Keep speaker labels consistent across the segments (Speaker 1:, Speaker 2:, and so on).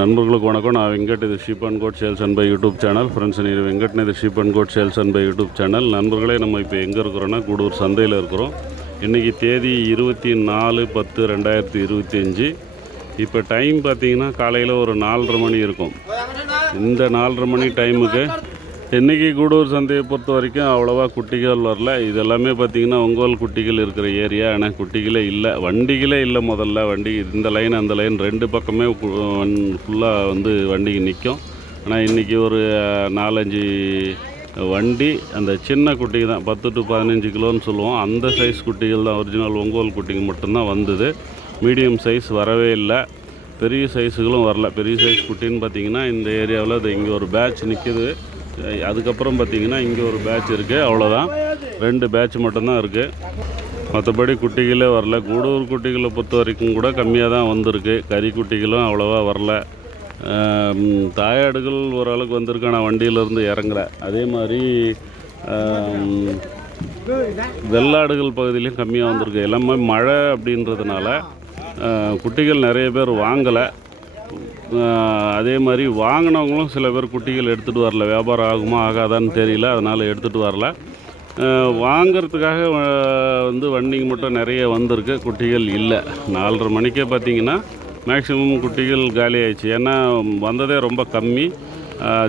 Speaker 1: நண்பர்களுக்கு வணக்கம். நான் வெங்கட் இது sheep and goat sales and buy YouTube channel. Friends நீர் வெங்கட்னு இது sheep and goat sales and buy YouTube channel. நண்பர்களே நம்ம இப்போ எங்கே இருக்கிறோன்னா கூடூர் சந்தையில் இருக்கிறோம். இன்றைக்கி தேதி இருபத்தி நாலு பத்து ரெண்டாயிரத்தி இருபத்தி அஞ்சு. இப்போ டைம் பார்த்தீங்கன்னா காலையில் ஒரு நாலரை மணி இருக்கும். இந்த நாலரை மணி டைமுக்கு இன்றைக்கி கூடூர் சந்தையை பொறுத்த வரைக்கும் அவ்வளோவா குட்டிகள் வரல. இது எல்லாமே பார்த்திங்கன்னா ஒங்கோல் குட்டிகள் இருக்கிற ஏரியா. ஆனால் குட்டிகளே இல்லை. வண்டிகளே இல்லை முதல்ல. வண்டி இந்த லைன் அந்த லைன் ரெண்டு பக்கமே ஃபுல்லாக வந்து வண்டிக்கு நிற்கும் ஆனால் இன்றைக்கி ஒரு நாலஞ்சு வண்டி அந்த சின்ன குட்டி தான் பத்து டு பதினஞ்சு கிலோன்னு சொல்லுவோம். அந்த சைஸ் குட்டிகள் தான் ஒரிஜினல் ஒங்கோல் குட்டிங்க மட்டும்தான் வந்தது. மீடியம் சைஸ் வரவே இல்லை. பெரிய சைஸுகளும் வரல. பெரிய சைஸ் குட்டின்னு பார்த்திங்கன்னா இந்த ஏரியாவில் அது இங்கே ஒரு பேட்ச் நிற்கிது அதுக்கப்புறம் பார்த்தீங்கன்னா இங்கே ஒரு பேட்ச் இருக்குது அவ்வளோதான் ரெண்டு பேட்ச் மட்டும்தான் இருக்குது மற்றபடி குட்டிகளே வரல. கூடூர் குட்டிகளை பொறுத்த வரைக்கும் கூட கம்மியாக தான் வந்திருக்கு. கறி குட்டிகளும் அவ்வளோவா வரல. தாயாடுகள் ஓரளவுக்கு வந்திருக்கு ஆனால் வண்டியிலேருந்து இறங்கல. அதே மாதிரி வெள்ளாடுகள் பகுதியிலையும் கம்மியாக வந்திருக்கு. எல்லாமே மழை அப்படின்றதுனால குட்டிகள் நிறைய பேர் வாங்கலை. அதே மாதிரி வாங்கினவங்களும் சில பேர் குட்டிகள் எடுத்துகிட்டு வரல. வியாபாரம் ஆகுமா ஆகாதான்னு தெரியல. அதனால் எடுத்துகிட்டு வரல. வாங்கிறதுக்காக வந்து வண்டிங்க மட்டும் நிறைய வந்திருக்கு. குட்டிகள் இல்லை. நாலரை மணிக்கே பார்த்தீங்கன்னா மேக்ஸிமம் குட்டிகள் காலி ஆயிடுச்சு ஏன்னா வந்ததே ரொம்ப கம்மி.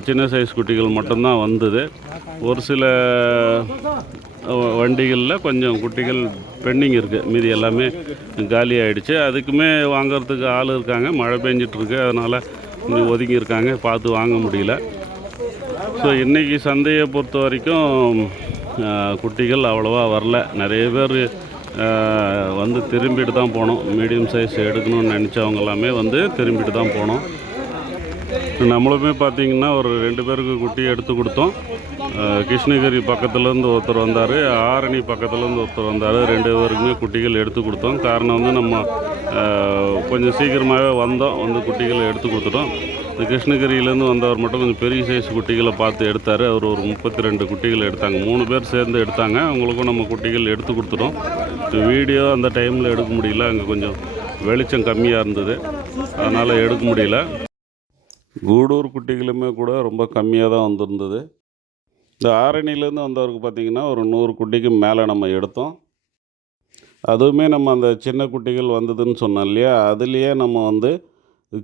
Speaker 1: சின்ன சைஸ் குட்டிகள் மட்டும்தான் வந்தது. ஒரு சில வண்டிகளில் கொஞ்சம் குட்டிகள் பெண்டிங் இருக்குது மீதி எல்லாமே காலி ஆகிடுச்சு அதுக்குமே வாங்கிறதுக்கு ஆள் இருக்காங்க. மழை பெஞ்சிட்ருக்கு. அதனால் கொஞ்சம் ஒதுங்கியிருக்காங்க பார்த்து வாங்க முடியல. ஸோ இன்றைக்கி சந்தையை பொறுத்த வரைக்கும் குட்டிகள் அவ்வளோவா வரல. நிறைய பேர் வந்து திரும்பிட்டு தான் போனோம். மீடியம் சைஸ் எடுக்கணும்னு நினச்சவங்க எல்லாமே வந்து திரும்பிட்டு தான் போனோம். நம்மளுமே பார்த்தீங்கன்னா ஒரு ரெண்டு பேருக்கு குட்டி எடுத்து கொடுத்தோம். கிருஷ்ணகிரி பக்கத்துலேருந்து ஒருத்தர் வந்தார் ஆரணி பக்கத்துலேருந்து ஒருத்தர் வந்தார். ரெண்டு பேருக்குமே குட்டிகள் எடுத்து கொடுத்தோம். காரணம் வந்து நம்ம கொஞ்சம் சீக்கிரமாகவே வந்தோம் வந்து குட்டிகளை எடுத்து கொடுத்துட்டோம். இந்த கிருஷ்ணகிரியிலேருந்து வந்தவர் மட்டும் கொஞ்சம் பெரிய சைஸ் குட்டிகளை பார்த்து எடுத்தார். அவர் ஒரு முப்பத்தி ரெண்டு குட்டிகள் எடுத்தாங்க. மூணு பேர் சேர்ந்து எடுத்தாங்க. அவங்களுக்கும் நம்ம குட்டிகள் எடுத்து கொடுத்துட்டோம். வீடியோ அந்த டைமில் எடுக்க முடியல. அங்கே கொஞ்சம் வெளிச்சம் கம்மியாக இருந்தது. அதனால் எடுக்க முடியல. கூடூர் குட்டிகளுமே கூட ரொம்ப கம்மியாக தான் வந்திருந்தது. இந்த ஆரணிலேருந்து வந்தவருக்கு பார்த்திங்கன்னா ஒரு நூறு குட்டிக்கு மேலே நம்ம எடுத்தோம். அதுவுமே நம்ம அந்த சின்ன குட்டிகள் வந்ததுன்னு சொன்னோம் இல்லையா? அதுலேயே நம்ம வந்து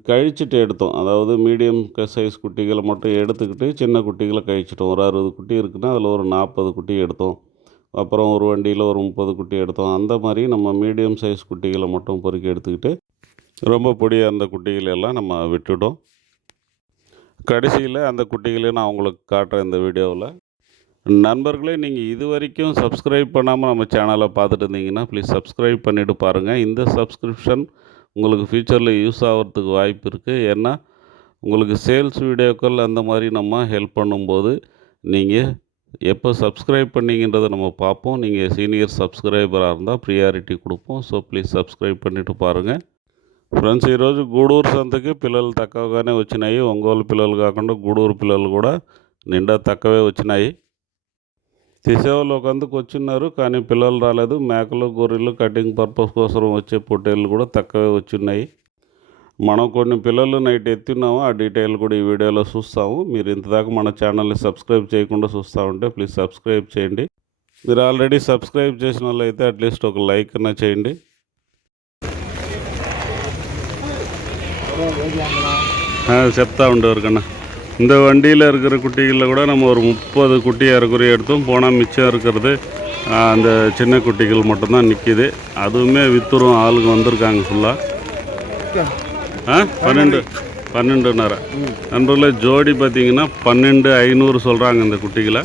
Speaker 1: கழிச்சிட்டு எடுத்தோம். அதாவது மீடியம் சைஸ் குட்டிகளை மட்டும் எடுத்துக்கிட்டு சின்ன குட்டிகளை கழிச்சிட்டோம். ஒரு அறுபது குட்டி இருக்குன்னா அதில் ஒரு நாற்பது குட்டி எடுத்தோம். அப்புறம் ஒரு வண்டியில் ஒரு முப்பது குட்டி எடுத்தோம். அந்த மாதிரி நம்ம மீடியம் சைஸ் குட்டிகளை மட்டும் பொறுக்கி எடுத்துக்கிட்டு ரொம்ப பொடியாக அந்த குட்டிகளை எல்லாம் நம்ம விட்டுட்டோம். கடைசியில் அந்த குட்டிகளையும் நான் உங்களுக்கு காட்டுறேன் இந்த வீடியோவில். நண்பர்களே நீங்கள் இது வரைக்கும் சப்ஸ்கிரைப் பண்ணாமல் நம்ம சேனலை பார்த்துட்டு இருந்தீங்கன்னா ப்ளீஸ் சப்ஸ்கிரைப் பண்ணிவிட்டு பாருங்கள் இந்த சப்ஸ்கிரிப்ஷன் உங்களுக்கு ஃப்யூச்சரில் யூஸ் ஆகிறதுக்கு வாய்ப்பு இருக்குது ஏன்னா உங்களுக்கு சேல்ஸ் வீடியோக்கள் அந்த மாதிரி நம்ம ஹெல்ப் பண்ணும்போது நீங்கள் எப்போ சப்ஸ்கிரைப் பண்ணிங்கன்றதை நம்ம பார்ப்போம். நீங்கள் சீனியர் சப்ஸ்கிரைபராக இருந்தால் ப்ரியாரிட்டி கொடுப்போம். ஸோ ப்ளீஸ் சப்ஸ்கிரைப் பண்ணிவிட்டு பாருங்கள் ఫ్రెండ్స్ ఈరోజు గూడూరు సంతకి పిల్లలు తక్కువగానే వచ్చినాయి. ఒంగోలు పిల్లలు కాకుండా గూడూరు పిల్లలు కూడా నిండా తక్కువే వచ్చినాయి. తీసేవాళ్ళు ఒకందుకు వచ్చిన్నారు కానీ పిల్లలు రాలేదు. మేకలు గొర్రెలు కటింగ్ పర్పస్ కోసం వచ్చే పొట్టేళ్ళు కూడా తక్కువే వచ్చినాయి. మనం కొన్ని పిల్లలు నైట్ ఎత్తున్నాము. ఆ డీటెయిల్ కూడా ఈ వీడియోలో చూస్తాము. మీరు ఇంతదాకా మన ఛానల్ని సబ్స్క్రైబ్ చేయకుండా చూస్తూ ఉంటే ప్లీజ్ సబ్స్క్రైబ్ చేయండి. మీరు ఆల్రెడీ సబ్స్క్రైబ్ చేసిన వాళ్ళు అయితే అట్లీస్ట్ ఒక లైక్ అన్న చేయండి. செத்தா உண்டு இருக்குண்ணா இந்த வண்டியில் இருக்கிற குட்டிகளில் கூட நம்ம ஒரு முப்பது குட்டி அரைக்குறி எடுத்தோம். போனால் மிச்சம் இருக்கிறது அந்த சின்ன குட்டிகள் மட்டும்தான் நிற்கிது அதுவுமே வித்துரும் ஆளுங்க வந்திருக்காங்க ஃபுல்லாக ஆ. பன்னெண்டு பன்னெண்டுனாரா. நண்பர்களே ஜோடி பார்த்தீங்கன்னா பன்னெண்டு ஐநூறு சொல்கிறாங்க இந்த குட்டிகளை.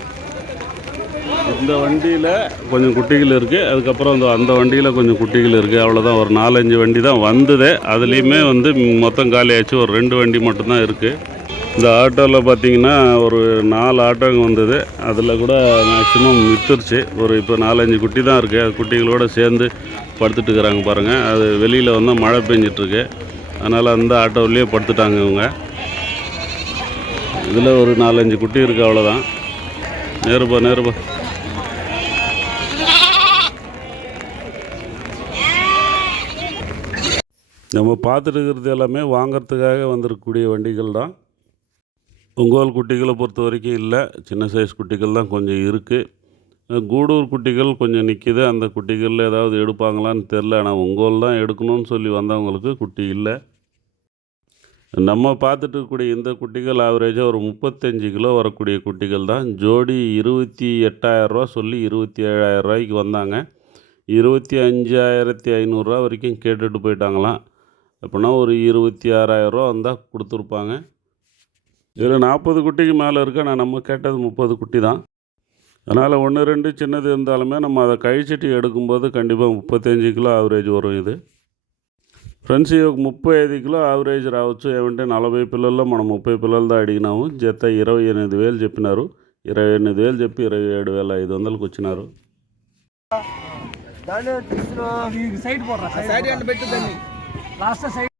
Speaker 1: இந்த வண்டியில் கொஞ்சம் குட்டிகள் இருக்குது அதுக்கப்புறம் அந்த அந்த வண்டியில் கொஞ்சம் குட்டிகள் இருக்குது அவ்வளோதான் ஒரு நாலஞ்சு வண்டி தான் வந்தது. அதுலேயுமே வந்து மொத்தம் காலியாச்சு ஒரு ரெண்டு வண்டி மட்டும்தான் இருக்குது இந்த ஆட்டோவில் பார்த்தீங்கன்னா ஒரு நாலு ஆட்டோங்க வந்தது. அதில் கூட மேக்ஸிமம் விற்றுருச்சு ஒரு இப்போ நாலஞ்சு குட்டி தான் இருக்குது அது குட்டிகளோடு சேர்ந்து படுத்துட்டுருக்குறாங்க பாருங்கள் அது வெளியில் வந்தால் மழை பெஞ்சிட்ருக்கு. அதனால் அந்த ஆட்டோவிலேயே படுத்துட்டாங்க இவங்க. இதில் ஒரு நாலஞ்சு குட்டி இருக்குது அவ்வளோதான் நேருப்பா நேருப்பா. நம்ம பார்த்துட்டு எல்லாமே வாங்கிறதுக்காக வந்திருக்கக்கூடிய வண்டிகள் தான். ஒங்கோல் குட்டிகளை பொறுத்த வரைக்கும் இல்லை. சின்ன சைஸ் குட்டிகள் தான் கொஞ்சம் இருக்குது கூடூர் குட்டிகள் கொஞ்சம் நிற்கிது அந்த குட்டிகளில் ஏதாவது எடுப்பாங்களான்னு தெரில ஆனால் ஒங்கோல் தான் எடுக்கணும்னு சொல்லி வந்தவங்களுக்கு குட்டி இல்லை. நம்ம பார்த்துட்டு இருக்கக்கூடிய இந்த குட்டிகள் ஆவரேஜாக ஒரு முப்பத்தஞ்சு கிலோ வரக்கூடிய குட்டிகள் தான். ஜோடி இருபத்தி எட்டாயிரரூவா சொல்லி இருபத்தி ஏழாயிரரூவாய்க்கு வந்தாங்க. இருபத்தி அஞ்சாயிரத்தி ஐநூறுரூவா வரைக்கும் கேட்டுட்டு போயிட்டாங்களாம். எப்படின்னா ஒரு இருபத்தி ஆறாயிரரூவா வந்தால் கொடுத்துருப்பாங்க. இதில் நாற்பது குட்டிக்கு மேலே இருக்க? நான் நம்ம கேட்டது முப்பது குட்டி தான். அதனால் ஒன்று ரெண்டு சின்னது இருந்தாலுமே நம்ம அதை கழிச்சிட்டு எடுக்கும்போது கண்டிப்பாக முப்பத்தஞ்சு கிலோ ஆவரேஜ் வரும் இது. ఫ్రెండ్స్ ఈ ఒక ముప్పై ఐదు కిలో యావరేజ్ రావచ్చు ఏమంటే నలభై పిల్లల్లో మనం ముప్పై పిల్లలతో అడిగినాము జత ఇరవై ఎనిమిది వేలు చెప్పినారు ఇరవై ఎనిమిది వేలు చెప్పి ఇరవై ఏడు వేల ఐదు వందలకు వచ్చినారు
Speaker 2: லாஸ்ட்டாக சைடு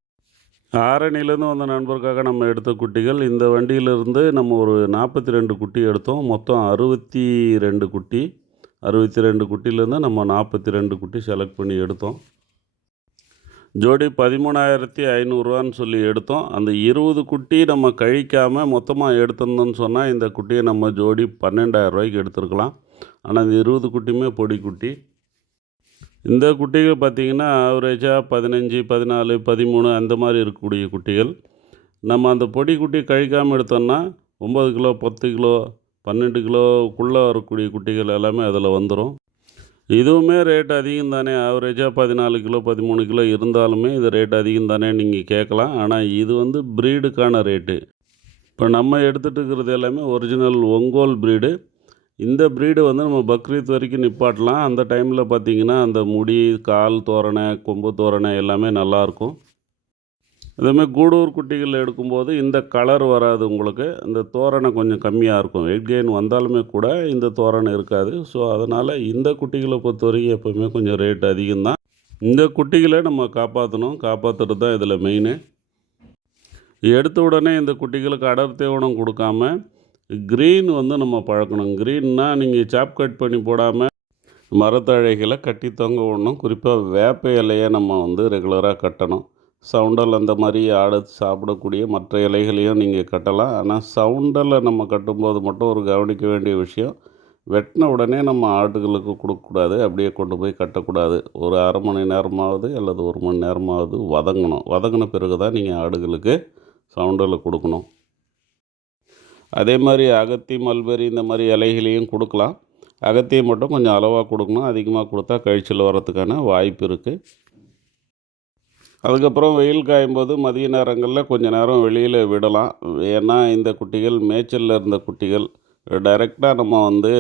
Speaker 1: ஆரணிலேருந்து வந்த நண்பருக்காக நம்ம எடுத்த குட்டிகள். இந்த வண்டியிலிருந்து நம்ம ஒரு நாற்பத்தி ரெண்டு குட்டி எடுத்தோம். மொத்தம் அறுபத்தி ரெண்டு குட்டி. அறுபத்தி ரெண்டு குட்டிலேருந்து நம்ம நாற்பத்தி ரெண்டு குட்டி செலக்ட் பண்ணி எடுத்தோம். ஜோடி பதிமூணாயிரத்தி ஐநூறுரூவான்னு சொல்லி எடுத்தோம். அந்த இருபது குட்டி நம்ம கழிக்காமல் மொத்தமாக எடுத்திருந்தோம்னு சொன்னால் இந்த குட்டியை நம்ம ஜோடி பன்னெண்டாயிரம் ரூபாய்க்கு எடுத்துருக்கலாம். ஆனால் இந்த இருபது குட்டியுமே பொடி குட்டி. இந்த குட்டிகள் பார்த்திங்கன்னா ஆவரேஜாக பதினஞ்சு பதினாலு பதிமூணு அந்த மாதிரி இருக்கக்கூடிய குட்டிகள். நம்ம அந்த பொடி குட்டி கழிக்காமல் எடுத்தோம்னா ஒம்பது கிலோ பத்து கிலோ பன்னெண்டு கிலோக்குள்ளே வரக்கூடிய குட்டிகள் எல்லாமே அதில் வந்துடும் இதுவுமே ரேட் அதிகம் தானே. ஆவரேஜாக பதினாலு கிலோ பதிமூணு கிலோ இருந்தாலுமே இது ரேட் அதிகம் தானே நீங்கள் கேட்கலாம். ஆனால் இது வந்து ப்ரீடுக்கான ரேட்டு இப்போ நம்ம எடுத்துகிட்டு இருக்கிறது எல்லாமே ஒரிஜினல் ஒங்கோல் ப்ரீடு இந்த ப்ரீடு வந்து நம்ம பக்ரீத் வரைக்கும் நிப்பாட்டலாம். அந்த டைமில் பார்த்தீங்கன்னா அந்த முடி கால் தோரணை கொம்பு தோரணை எல்லாமே நல்லாயிருக்கும் அதேமாதிரி கூடூர் குட்டிகள் எடுக்கும்போது இந்த கலர் வராது உங்களுக்கு. இந்த தோரணை கொஞ்சம் கம்மியாக இருக்கும். வெயிட் கெயின் வந்தாலுமே கூட இந்த தோரணை இருக்காது. ஸோ அதனால் இந்த குட்டிகளை பொறுத்த வரைக்கும் எப்போவுமே கொஞ்சம் ரேட் அதிகம்தான். இந்த குட்டிகளை நம்ம காப்பாற்றணும் காப்பாற்றுறது தான் இதில் மெயினு எடுத்த உடனே இந்த குட்டிகளுக்கு அடர் தீவனம் கொடுக்காம க்ரீன் வந்து நம்ம பழக்கணும். க்ரீன்னா நீங்கள் சாப் கட் பண்ணி போடாமல் மரத்தழைகளை கட்டி தொங்க விடணும். குறிப்பாக வேப்ப இலையை நம்ம வந்து ரெகுலராக கட்டணும். சவுண்டல் அந்த மாதிரி ஆடு சாப்பிடக்கூடிய மற்ற இலைகளையும் நீங்கள் கட்டலாம். ஆனால் சவுண்டலை நம்ம கட்டும்போது மட்டும் ஒரு கவனிக்க வேண்டிய விஷயம் வெட்டின உடனே நம்ம ஆடுகளுக்கு கொடுக்கக்கூடாது அப்படியே கொண்டு போய் கட்டக்கூடாது. ஒரு அரை மணி நேரமாவது அல்லது ஒரு மணி நேரமாவது வதங்கணும். வதங்கின பிறகு தான் நீங்கள் ஆடுகளுக்கு சவுண்டில் கொடுக்கணும். அதே மாதிரி அகத்தி மல்பெரி இந்த மாதிரி இலைகளையும் கொடுக்கலாம். அகத்தியை மட்டும் கொஞ்சம் அளவாக கொடுக்கணும். அதிகமாக கொடுத்தா கழிச்சல் வர்றதுக்கான வாய்ப்பு இருக்குது அதுக்கப்புறம் வெயில் காயும் போது மதிய நேரங்களில் கொஞ்சம் நேரம் வெளியில் விடலாம். ஏன்னா இந்த குட்டிகள் மேய்ச்சலில் இருந்த குட்டிகள் டைரெக்டாக நம்ம வந்து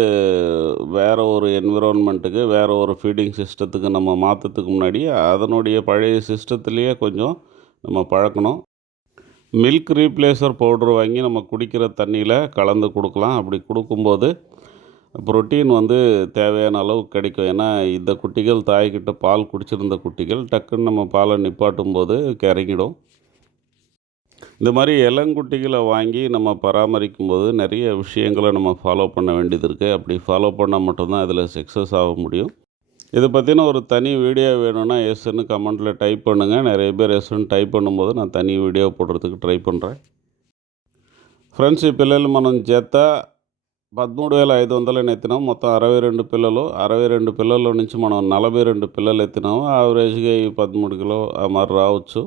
Speaker 1: வேறு ஒரு என்விரான்மெண்ட்டுக்கு வேறு ஒரு ஃபீடிங் சிஸ்டத்துக்கு நம்ம மாற்றத்துக்கு முன்னாடி அதனுடைய பழைய சிஸ்டத்துலேயே கொஞ்சம் நம்ம பழக்கணும். மில்க் ரீப்ளேசர் பவுட்ரு வாங்கி நம்ம குடிக்கிற தண்ணியில் கலந்து கொடுக்கலாம். அப்படி கொடுக்கும்போது புரோட்டீன் வந்து தேவையான அளவு கிடைக்கும். ஏன்னா இந்த குட்டிகள் தாய்கிட்ட பால் குடிச்சிருந்த குட்டிகள் டக்குன்னு நம்ம பாலை நிப்பாட்டும் போது கிறங்கிடும் இந்த மாதிரி இளங்குட்டிகளை வாங்கி நம்ம பராமரிக்கும் போது நிறைய விஷயங்களை நம்ம ஃபாலோ பண்ண வேண்டியது இருக்குது அப்படி ஃபாலோ பண்ணால் மட்டும்தான் அதில் சக்ஸஸ் ஆக முடியும். இதை பற்றின ஒரு தனி வீடியோ வேணும்னா எஸ்ன்னு கமெண்ட்டில் டைப் பண்ணுங்கள் நிறைய பேர் எஸ்ன்னு டைப் பண்ணும்போது நான் தனி வீடியோ போடுறதுக்கு ట్రై பண்ணுறேన్ ఫ్రెండ్స్ ఈ పిల్లలు మనం జత పదమూడు వేల ఐదు వందలు ఎత్తినాం మొత్తం అరవై రెండు పిల్లలు అరవై రెండు పిల్లల నుంచి మనం నలభై రెండు పిల్లలు ఎత్తినాము యావరేజ్గా ఈ పదమూడు కిలో ఆ మరి రావచ్చు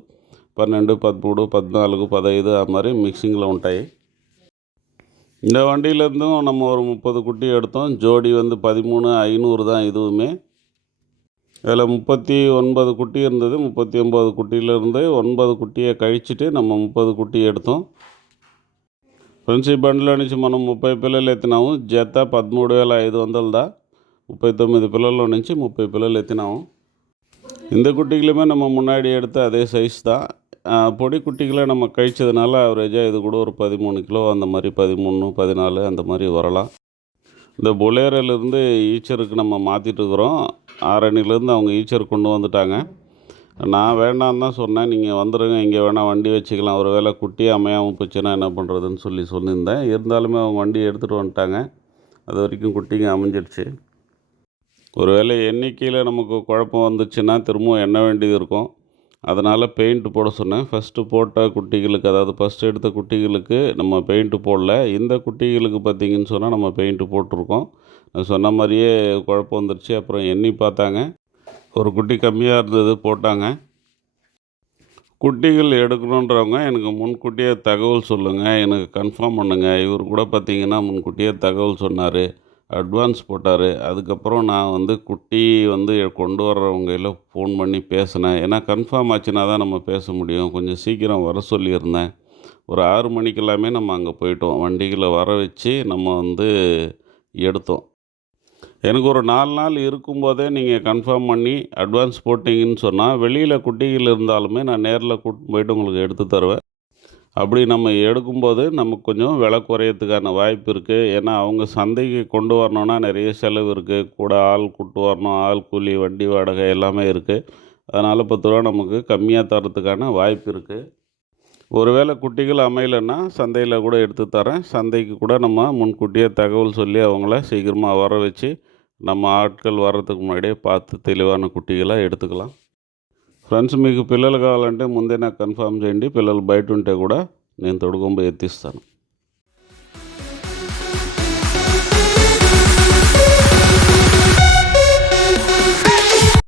Speaker 1: పన్నెండు పదమూడు పద్నాలుగు పదహైదు ఆ మరి మిక్సింగ్లో ఉంటాయి இந்த வண்டியிலேருந்தும் நம்ம ஒரு முப்பது குட்டி எடுத்தோம் ஜோடி வந்து பதிமூணு ஐநூறு தான் இதுவுமே அதில் முப்பத்தி ஒன்பது குட்டி இருந்தது முப்பத்தி ஒம்பது குட்டியிலேருந்து ஒன்பது குட்டியை கழிச்சிட்டு நம்ம ముప్పది కుట్టి ఎడతాం ఫ్రెండ్స్ ఈ బండిలో నుంచి మనం ముప్పై పిల్లలు ఎత్తినాము జత పదమూడు వేల ఐదు వందలదా முப்பை తొమ్మిది పిల్లల్లో నుంచి ముప్పై పిల్లలు ఎత్తినాము இந்த குட்டிகளுமே நம்ம முன்னாடி எடுத்த அதே சைஸ் தான் ஆஹ் பொடி குட்டிகளை நம்ம கழிச்சதுனால ஆவரேஜாக இது கூட ஒரு பதிமூணு கிலோ அந்த மாதிரி பதிமூணு பதினாலு அந்த மாதிரி வரலாம் இந்த பொலேரோலேருந்து ஈச்சருக்கு நம்ம மாற்றிட்டு இருக்கிறோம் ஆரணிலேருந்து அவங்க ஈச்சர் கொண்டு வந்துட்டாங்க. நான் வேண்டாம் தான் சொன்னேன். நீங்கள் வந்துடுங்க இங்கே வேணால் வண்டி வச்சுக்கலாம். ஒரு வேளை குட்டி அமையாமல் போச்சுன்னா என்ன பண்ணுறதுன்னு சொல்லி சொல்லியிருந்தேன். இருந்தாலுமே அவங்க வண்டி எடுத்துகிட்டு வந்துட்டாங்க. அது வரைக்கும் குட்டிங்க அமைஞ்சிடுச்சு ஒருவேளை எண்ணிக்கையில் நமக்கு குழப்பம் வந்துச்சுன்னா திரும்பவும் எண்ண வேண்டியது இருக்கும்? அதனால் பெயிண்ட் போட சொன்னேன். ஃபஸ்ட்டு போட்ட குட்டிகளுக்கு அதாவது ஃபஸ்ட்டு எடுத்த குட்டிகளுக்கு நம்ம பெயிண்ட்டு போடல. இந்த குட்டிகளுக்கு பார்த்தீங்கன்னு சொன்னால் நம்ம பெயிண்ட்டு போட்டிருக்கோம். சொன்ன மாதிரியே குழப்பம் வந்துருச்சு. அப்புறம் எண்ணி பார்த்தாங்க. ஒரு குட்டி கம்மியாக இருந்தது போட்டாங்க. குட்டிகள் எடுக்கணுன்றவங்க எனக்கு முன்கூட்டியே தகவல் சொல்லுங்கள் எனக்கு கன்ஃபார்ம் பண்ணுங்கள் இவர் கூட பார்த்திங்கன்னா முன்கூட்டியே தகவல் சொன்னார். அட்வான்ஸ் போட்டார். அதுக்கப்புறம் நான் வந்து குட்டி வந்து கொண்டு வர்றவங்கையில் ஃபோன் பண்ணி பேசினேன். ஏன்னா கன்ஃபார்ம் ஆச்சுன்னா தான் நம்ம பேச முடியும். கொஞ்சம் சீக்கிரம் வர சொல்லியிருந்தேன். ஒரு ஆறு மணிக்கெல்லாமே நம்ம அங்கே போயிட்டோம். வண்டிகளை வர வச்சு நம்ம வந்து எடுத்தோம். எனக்கு ஒரு நாலு நாள் இருக்கும்போதே நீங்கள் கன்ஃபார்ம் பண்ணி அட்வான்ஸ் போட்டிங்கன்னு சொன்னால் வெளியில் குட்டிகள் இருந்தாலுமே நான் நேரில் கூட்டின்னு போயிட்டு உங்களுக்கு எடுத்து தருவேன். அப்படி நம்ம எடுக்கும்போது நமக்கு கொஞ்சம் விலை குறையத்துக்கான வாய்ப்பு இருக்குது ஏன்னா அவங்க சந்தைக்கு கொண்டு வரணுன்னா நிறைய செலவு இருக்குது கூட ஆள் கூட்டு வரணும். ஆள் கூலி வண்டி வாடகை எல்லாமே இருக்குது அதனால் பத்து ரூபா நமக்கு கம்மியாக தரத்துக்கான வாய்ப்பு இருக்குது ஒருவேளை குட்டிகள் அமையலைன்னா சந்தையில் கூட எடுத்து தரேன். சந்தைக்கு கூட நம்ம முன்கூட்டியே தகவல் சொல்லி அவங்கள சீக்கிரமாக வர வச்சு நம்ம ஆட்கள் வர்றதுக்கு முன்னாடியே பார்த்து தெளிவான குட்டிகளாக எடுத்துக்கலாம். ఫ్రెండ్స్ మీకు పిల్లలు కావాలంటే ముందే నాకు కన్ఫర్మ్ చేయండి. పిల్లలు బయట ఉంటే కూడా నేను తొడుగుంబ ఎత్తిస్తాను.